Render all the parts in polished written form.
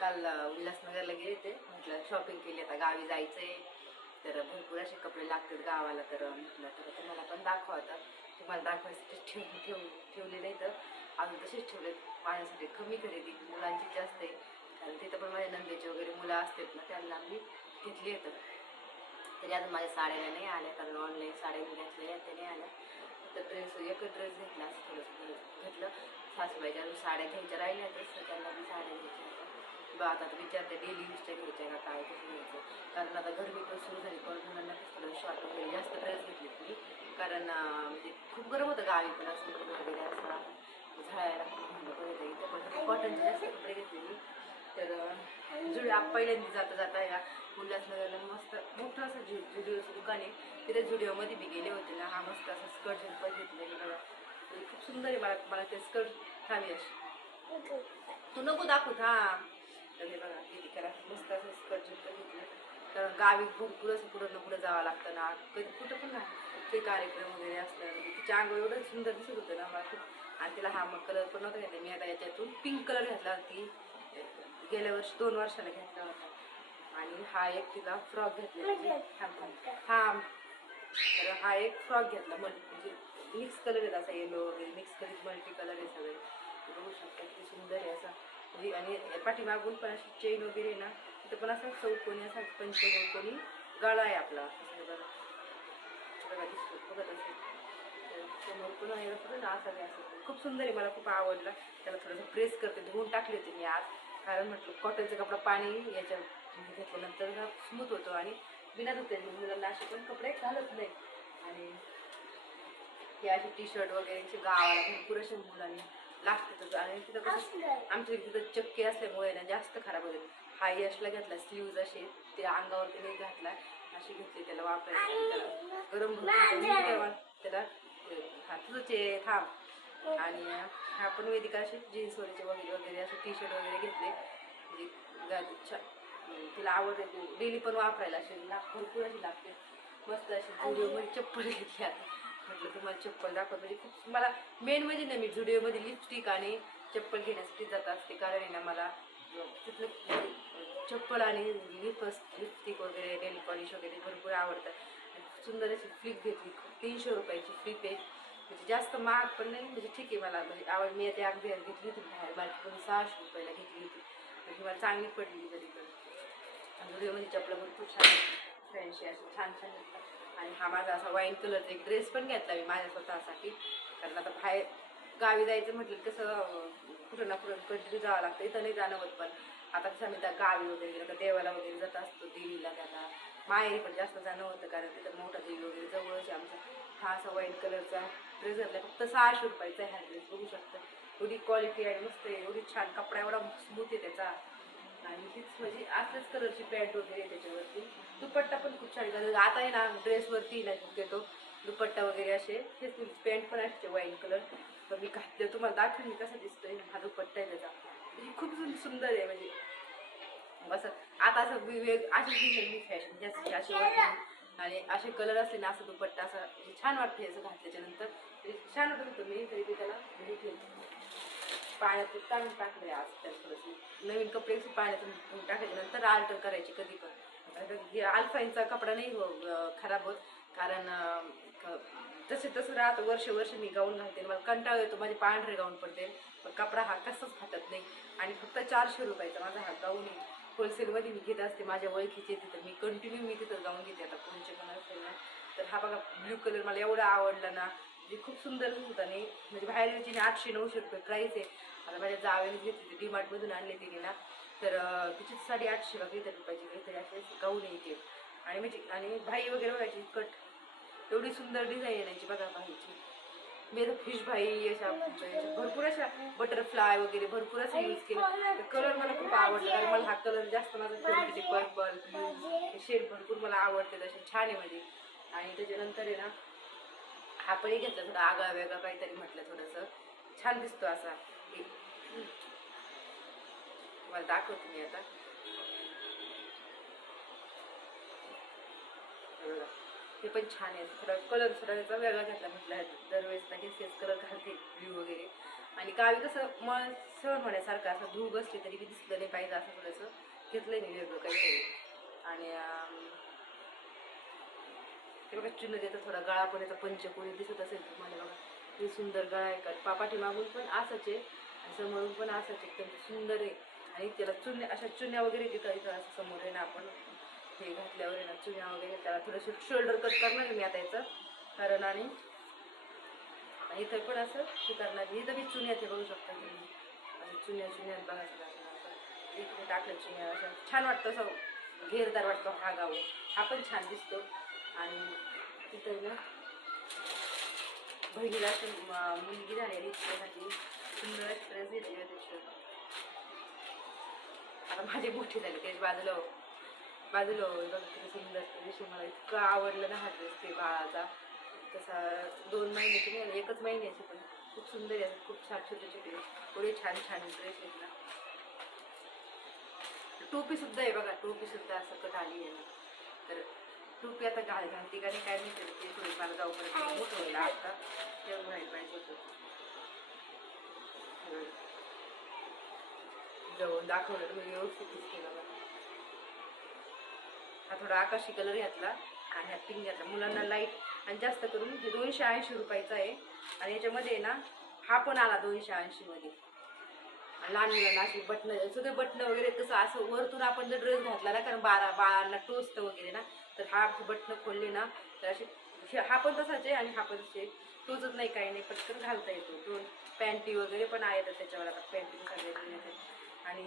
काल उल्हासनगरला गेले ते, म्हटलं शॉपिंग केली, आता गावी जायचंय तर भरपूर असे कपडे लागतात गावाला, तर म्हटलं तर तुम्हाला पण दाखवा. आता तुम्हाला दाखवायसाठी ठेवले नाही तर अजून तसेच ठेवले. माझ्यासाठी कमी खरेदी, मुलांची जास्त आहे, कारण तिथं पण माझ्या नंदेचे वगैरे मुलं असतात ना, त्यांना मी घेतली येतं. तरी अजून माझ्या साड्या नाही आल्या, कारण ऑनलाईन साड्या मी घेतलेल्या त्या नाही आल्या. तर एकच ड्रेस घेतला, असं थोडंसं घेतलं. सासूबाईच्या अजून साड्या घ्यायच्या राहिल्या तर त्यांना मी साड्या घ्यायच्या होत्या. बा आता विचारते डेली यूजच्या घ्यायच्या का काय कसं घ्यायचं, कारण आता गरमी पण सुरू झाली, पण मुलांना थोडं शॉर्ट वगैरे जास्त ड्रेस घेतले मी, कारण म्हणजे खूप गरम होतं गावी पण, असं वगैरे असं झाडायला खूप बरं इथं पण कॉटनचे जास्त कपडे घेतले मी. तर पहिल्यांदा जाता जाता या उल्हासनगरला मस्त मोठं असं जुडिओचं दुकान आहे, तिथे जुडिओमध्ये मी गेले होते ना. हा मस्त असं स्कर्ट पण घेतलेली बघा, खूप सुंदर आहे. मला ते स्कर्ट हवी अशी, तू नको दाखवत. हा तर हे बघा किती करा मस्त असं स्कर्ट घेतलं, कारण गावी भरपूर असं कुठं ना कुठं जावं लागतं ना, कधी कुठं पण नाही ते कार्यक्रम वगैरे असतं. तिच्या अंग एवढं सुंदर दिसत होतं ना मला खूप, आणि तिला हा मग कलर पण नव्हता घेतला मी. आता याच्यातून पिंक कलर घेतला होती, गेल्या वर्षी 2 वर्षाला घेतला होता. आणि हा एक तिला फ्रॉक घेतला. हा तर हा एक फ्रॉक घेतला, म्हणजे मिक्स कलर आहे असा, येलो वगैरे मिक्स कलर, मल्टी कलर आहे सगळे. बघू शकता किती सुंदर आहे असा. म्हणजे आणि पाठीमागून पण अशी चेन वगैरे ना, तिथं पण असा चौकोनी असा पंचचौकोनी गळा आहे आपला, असं बघा दिसतो बघत असेल. समोर पण असा खूप सुंदर आहे, मला खूप आवडला. त्याला थोडंसं प्रेस करते, धुवून टाकले होते मी आज, कारण म्हटलं कॉटनचा कपडा पाणी याच्या घेतल्यानंतर हा स्मूथ होतो, आणि बिना धुतल्याने मुलांना असे पण कपडे घालत नाही. आणि हे असे टी शर्ट वगैरे गावाला भरपूर असे मुलांनी लागतात, आणि तिथं कसं आमच्या तिथं चक्के असल्यामुळे ना जास्त खराब होते. हा यशला घेतला स्लीव्ज असे, ते अंगावरती नाही घातला, अशी घेतली त्याला वापरायला, त्याला गरम तेव्हा त्याला हा तुझे थांब. आणि हा पण वेदिका असे जीन्स वगैरे वगैरे असे टी शर्ट वगैरे घेतले, म्हणजे तिला आवडते, डेली पण वापरायला असे भरपूर अशी लागते. मस्त अशी जुडिओमध्ये चप्पल घेतली. आता म्हटलं तुम्हाला चप्पल दाखवत, म्हणजे खूप मला मेन म्हणजे ना, मी जुडिओमध्ये लिपस्टिक आणि चप्पल घेण्यासाठी जात असते, कारण आहे ना मला तिथलं चप्पल आणि लिपस्टिक वगैरे नेल पॉलिश वगैरे भरपूर आवडतात. सुंदर अशी फ्लिप घेतली, 300 रुपयाची फ्लिप आहे, म्हणजे जास्त महाग पण नाही, म्हणजे ठीक आहे. मला म्हणजे आवड, मी आता अगदी घेतली होती बाहेर मार्केटमध्ये 600 रुपयाला घेतली होती, म्हणजे मला चांगली पडली तरी पण. जुडिओमध्ये चपला भरपूर छान फॅन्सी अशी छान छान घेततात. आणि हा माझा असा वाईन कलरचा एक ड्रेस पण घेतला मी माझ्या स्वतःसाठी, कारण आता बाहेर गावी जायचं म्हटलं कसं कुठं ना कुठं कंटिन्यू जावं लागतं, इथं नाही जाणं होत. पण आता कसं आम्ही त्या गावी वगैरे देवाला वगैरे जात असतो, देवीला त्याला माहेरी पण जास्त जाणं होतं, कारण तिथं मोठा देवी वगैरे जवळच आहे आमचा. हा असा व्हाईट कलरचा ड्रेस घेतला, फक्त 600 रुपयाचा ह्या ड्रेस. बघू शकता एवढी क्वालिटी आहे, मस्त आहे, एवढी छान कपडा, एवढा स्मूथ आहे त्याचा. आणि तीच म्हणजे असल्याच कलरची पॅन्ट वगैरे त्याच्यावरती, दुपट्टा पण खूप छान. आता आहे ना ड्रेसवरती ना घेतो दुपट्टा वगैरे असे, हेच पॅन्ट पण असते वाईन कलर, पण मी घातलं तुम्हाला दाखवेन मी कसा दिसतोय. हा दुपट्टा आहे त्याचा, म्हणजे खूप सुंदर आहे. म्हणजे असं आता असं अशी मी फॅशन जास्त अशी वाटते, आणि असे कलर असले ना, असं दुपट्टा असं छान वाटते असं घातल्याच्या नंतर, छान वाटत होतं. मी तरी ते त्याला म्हणजे पाण्यातून काढून टाकले आज. त्यात थोडंसं नवीन कपडे पाण्यातून टाकल्यानंतर आल्टर करायची कधी पण. अल्फाईनचा कपडा नाही खराब होत, कारण तसं राहतं. वर्ष मी गाऊन घालते, मला कंटाळा येतो, माझे पांढरे गाऊन पडते, पण कपडा हा कसाच फाटत नाही. आणि फक्त 400 रुपयाचा माझा हा गाऊन आहे. होलसेलमध्ये मी घेत असते, माझ्या ओळखीचे तिथं मी कंटिन्यू तिथं जाऊन घेते. आता कोणचे पण असेल ना, तर हा बघा ब्ल्यू कलर मला एवढा आवडला ना, म्हणजे खूप सुंदर दिसत होता. आणि म्हणजे बाहेर याची 800-900 रुपये प्राईस आहे. आता माझ्या जावेने घेतली, डीमार्टमधून आणले तिने ना, तर तिची 850 रुपयाची काहीतरी असे गाऊन येते. आणि म्हणजे आणि भाई वगैरे व्हायची कट, एवढी सुंदर डिझाईन येण्याची बघा भाईची. मी आता फिश भाई अशा भरपूर अशा बटरफ्लाय वगैरे भरपूर असं यूज केलं. कलर मला खूप आवडला, कारण मला हा कलर जास्त माझा फेवरेट, पर्पल ब्लू शेड भरपूर मला आवडते, तसे छान आहे म्हणजे. आणि त्याच्यानंतर आहे ना, हा पण घेतला थोडा आगळा वेगळा काहीतरी, म्हटलं थोडंसं छान दिसतो असा. तुम्हाला दाखवते मी आता, हे पण छान आहे. थोडा कलर थोडा वेगळा घेतला, म्हटलं दरवेळेस हेच कलर घालते ब्ल्यू वगैरे, आणि गावी कसं मळ सहन होण्यासारखं असं धूळ बसली तरी बी दिसलं नाही पाहिजे असं थोडंसं घेतलंय मी वेगळं काहीतरी. आणि ते बघा चुन्न देतं थोडा गळा पण याचा पंचकोळी दिसत असेल तुम्हाला बघा. हे सुंदर गळा आहे का पाठीमागून पण असंच आहे आणि समोरून पण असंच एकदम सुंदर आहे. आणि त्याला चुन्या अशा चुन्या वगैरे देतात इथं असं समोर आहे ना आपण हे घातल्यावर आहे ना चुन्या वगैरे त्याला थोडंसं शोल्डर कट करणार आहे मी आता याचं कारण. आणि इथं पण असं हे करणार इथं मी चुन्यात हे बघू शकता तुम्ही असं चुन्यात बघायचं असं इकडे टाकलं चुन्या असं छान वाटतं असं घेरदार वाटतो हा गाव हा पण छान दिसतो. आणि तिथं ना बहिणीला मुलगी झालेली त्यासाठी सुंदर ड्रेस घेतली त्याच्या. आता माझी मोठी झाली त्याच्या बाजूला बघा किती सुंदर दिवशी मला इतकं आवडलं ना हा ड्रेस ते बाळाचा तसा 2 महिन्याची नाही 1च महिन्याची पण खूप सुंदर आहे खूप छान छोटे एवढे छान ड्रेस आहेत ना. टोपी सुद्धा आहे बघा टोपी सुद्धा सकट आली आहे ना. तर टोपी आता घालते का नाही काय नाही ते थोडी मला जाऊपर्यंत मोठं व्हायला आता तेव्हा व्हायला पाहिजे होतं. जाऊन दाखवलं तर मी व्यवस्थित दिसते बघा. हा थोडा आकाशी कलर घातला आणि ह्या पिंक घातला मुलांना लाईट. आणि जास्त करून हे 280 रुपयाचा आहे. आणि याच्यामध्ये ना हा पण आला 280 मध्ये. लहान मुलांना अशी बटणं सगळे बटणं वगैरे कसं असं वरतून आपण जर ड्रेस घातला ना कारण बाळांना टोचतं वगैरे ना तर हा बटणं खोलले ना तर असे हा पण तसाच आहे आणि हा पण तसे टोचत नाही काही नाही पटकन घालता येतो. 2 पॅन्टी वगैरे पण आहेत त्याच्यावर आता पॅन्टी सगळे. आणि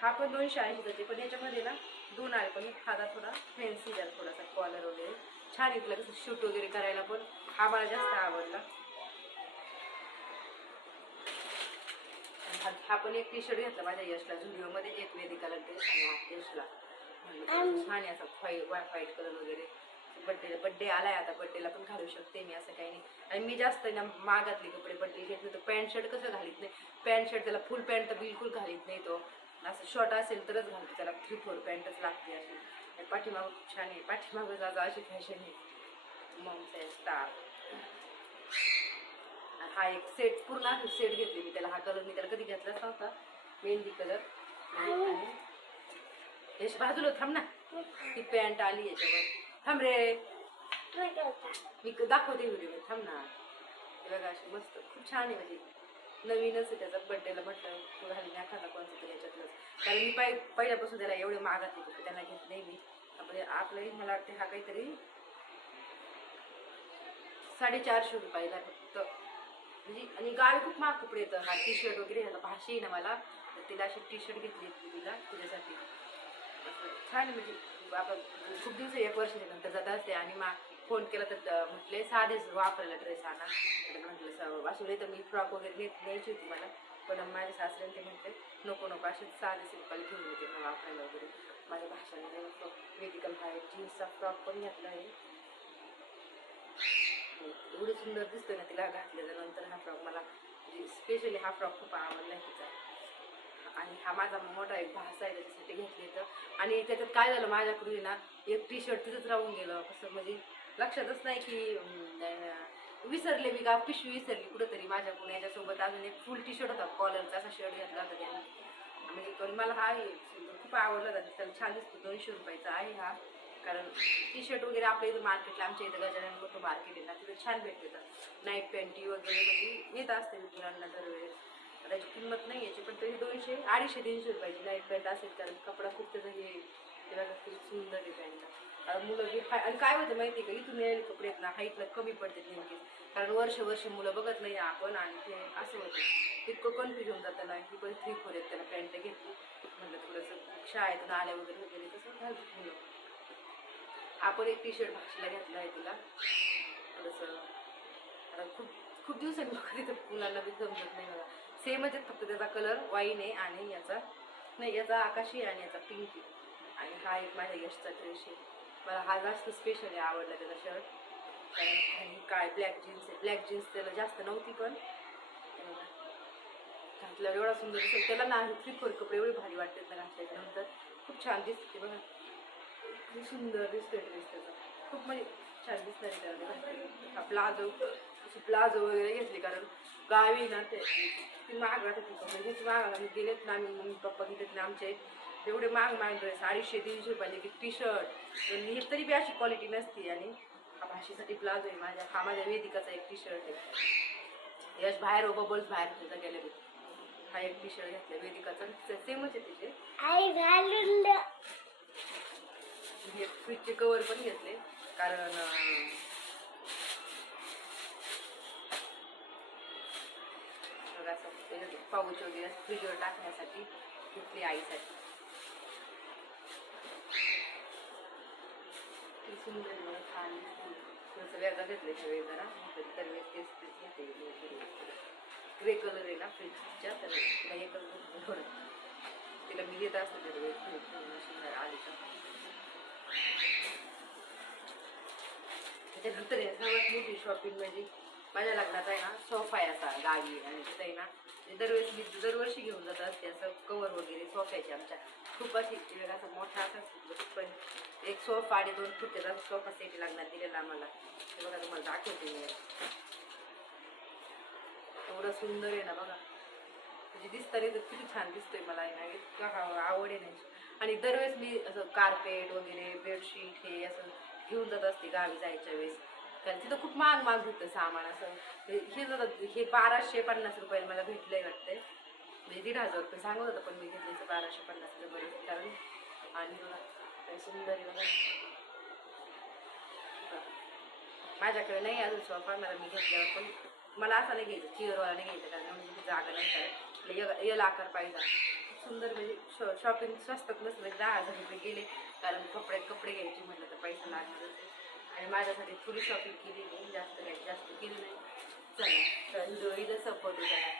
हा पण 280चा पण याच्यामध्ये ना 2 आहे पण हा थोडा फॅन्सी झाला थोडासा कॉलर वगैरे छान इथलं कसं शूट वगैरे करायला पण हा मला जास्त आवडला. हा पण एक टी शर्ट घेतला माझ्या यशला झुडिओमध्ये एक वेदिकाला ड्रेस आणि यशला म्हणलं छान आहे असं व्हाईट कलर वगैरे. बड्डे आलाय आता बड्डेला पण घालू शकते मी असं काही नाही. आणि मी जास्त ना मागातले कपडे बड्डे घेत नाही तर पॅन्ट शर्ट कसं घालीत नाही. पॅन्ट शर्ट त्याला फुल पॅन्ट तर बिलकुल घालीत नाही तो असं शॉर्ट असेल तरच घालतो त्याला 3/4 पॅन्टच लागते अशी. पाठीमागं खूप छान आहे पाठीमागं जागा अशी फॅशन आहे मॉमचा स्टार. हा एक सेट पूर्ण सेट घेतली मी त्याला हा कलर मी त्याला कधी घेतलाच नव्हता मेहंदी कलर. आणि यश बाजूला थांब ना ती पॅन्ट आली याच्यावर थांब रे मी दाखवते व्हिडिओ थांब ना. हे बघा अशी मस्त खूप छान आहे म्हणजे नवीनच आहे त्याचा बड्डेला म्हटलं तो घालून एखादा कोणतं तरी याच्यातलंच कारण मी पहिल्यापासून त्याला एवढे मागात येतो त्याला घेत नाही मी. आपण आपलंही मला वाटते हा काहीतरी 450 रुपयाला फक्त म्हणजे. आणि गावी खूप महाग कपडे येतं हा टी शर्ट वगैरे ह्याला भाषी आहे ना मला तर तिला अशी टी शर्ट घेतली तिला तुझ्यासाठी छान म्हणजे. आपण खूप दिवस 1 वर्षाच्या नंतर जात असते आणि फोन केला तर म्हटले साधेच वापरायला ड्रेस आणा तर म्हटलं असं नाही तर मी फ्रॉक वगैरे न्यायची होती मला पण माझ्या सासऱ्याने ते म्हटले नको असेच साधे सिंपल घेऊन येते मला वापरायला वगैरे. माझ्या भाषाने मेडिकल हाय जीन्सचा फ्रॉक पण घेतला आहे एवढं सुंदर दिसतोय ना तिला घातल्यानंतर हा फ्रॉक मला म्हणजे स्पेशली हा फ्रॉक खूप आवडला आहे तिचा. आणि हा माझा मोठा एक भासा आहे त्याच्यासाठी घेतले तर. आणि त्याच्यात काय झालं माझ्याकडून ना एक टी शर्ट तिथंच राहून गेलं कसं म्हणजे लक्षातच नाही की विसरले मी का पिशवी विसरली कुठंतरी माझ्याकडून. याच्यासोबत अजून एक फुल टी शर्ट होता कॉलरचा असा शर्ट घेतला होता त्याने म्हणजे मला हा खूप आवडला जातो त्याला छान दिसतो 200 रुपयाचा आहे हा. कारण टी शर्ट वगैरे आपल्या इथं मार्केटला आमच्या इथं गजानन मोठं मार्केट आहे ना तिथं छान भेटतात नाईट पॅन्टी वगैरे म्हणजे येत असते मुलांना दरवेळेस. त्याची किंमत नाही याची पण तरी 200 250-300 रुपयाची नाईट पॅन्ट असेल कारण कपडा खूप त्याचं हे बघा खूप सुंदर आहे पॅन्टला. मुलं हे आणि काय होतं माहिती आहे का इथून मिळालेले कपडे आहेत ना हाईटला कमी पडतात नेमके कारण वर्ष मुलं बघत नाही आपण आणि ते असं होतं इतकं कन्फ्युज होऊन जातं ना की पण 3/4 आहेत त्याला पॅन्ट घेतली म्हटलं थोडंसं शाळेतून आल्या वगैरे तसं घालतात मुलं. आपण एक टी शर्ट भाषेला घेतला आहे तिला थोडंसं आता खूप दिवसांनी बघा तिथं मुलांना बी जमत नाही बघा सेमच आहेत फक्त त्याचा कलर वाईन आहे आणि याचा नाही याचा आकाशी आणि याचा पिंक आहे. आणि हा एक माझ्या यशचा ड्रेस आहे मला हा जास्त स्पेशली आवडला त्याचा शर्ट कारण काय ब्लॅक जीन्स आहे ब्लॅक जीन्स त्याला जास्त नव्हती पण घातल्यावर एवढा सुंदर दिसेल त्याला ना 3/4 कपडे एवढे भारी वाटतात ना घातल्याच्यानंतर खूप छान दिसते बघा खूप सुंदर दिसतोय ड्रेस त्याचा खूप म्हणजे छान दिसणार त्याला हा प्लाझो प्लाझो वगैरे घेतली, कारण गावी ना ते ती महाग राहते ती कपडे. हेच महाग आम्ही गेलेत ना, आम्ही मम्मी पप्पा घेतलेत ना आमचे, एवढे महाग ड्रेस 250-300 रुपयाचे की टी शर्ट. हे तरी बी अशी क्वालिटी नसती. आणि हा भाषेसाठी प्लाझो आहे माझ्या, हा माझ्या वेदिकाचा एक टी शर्ट आहे. यश बाहेर बबल्स बाहेर सुद्धा गेले. हा एक टी शर्ट घेतला वेदिकाचा, सेमच आहे तिचे. हे फ्रीजचे कवर पण घेतले, कारण पाऊच वगैरे फ्रीजवर टाकण्यासाठी घेतली आईसाठी. ती सुंदर मला छान थोडंसं वेगळं घेतलं वेळ जरा, दरवेळेस तेच तेच घेते. ग्रे कलर आहे ना फ्रीजच्या, तर तिला एकच थोडं तिला मी घेत असते दरवेळेस आली तर. त्याच्यानंतर आहे सर्वात मोठी शॉपिंग म्हणजे माझ्या लग्नात आहे ना सोफा आहे असा गावी, आणि तिथं आहे ना दरवेळेस मी दरवर्षी घेऊन जात असते असं कवर वगैरे सोफ्याचे. आमच्या खूप अशी असा मोठा असा पण एक सोफा आणि 2 खुर्च्या सोफा सेट लग्नात दिलेला आम्हाला. ते बघा तुम्हाला दाखवते मी. एवढं सुंदर आहे ना बघा, म्हणजे दिसताना तर किती छान दिसतोय मला आहे ना, इतका आवड आहे नाही. आणि दरवेळेस मी असं कार्पेट वगैरे बेडशीट हे असं घेऊन जात असते गावी जायच्या वेळेस, कारण तिथं खूप महाग महाग होतं सामान. असं हे जातात हे 1250 रुपयाला मला भेटलंय वाटतंय, म्हणजे 1500 रुपये सांगत होतं, पण मी घेतले 1250 बरेच. कारण आणि बघा सुंदर आहे बघा. माझ्याकडे नाही अजून सोफा, मला मी घेतल्यावर पण मला असं नाही घ्यायचं चेअरवाला नाही घ्यायचं, कारण म्हणजे जागा नाही करायला यल आकार पाहिजे. सुंदर म्हणजे शॉपिंग स्वस्तात नसलं 10,000 रुपये गेले, कारण कपडे घ्यायचे म्हटलं तर पैसा लागणारच. आणि माझ्यासाठी थोडी शॉपिंग केली नाही, जास्त केली नाही. चला तर व्हिडिओ इथं सपोर्ट करा.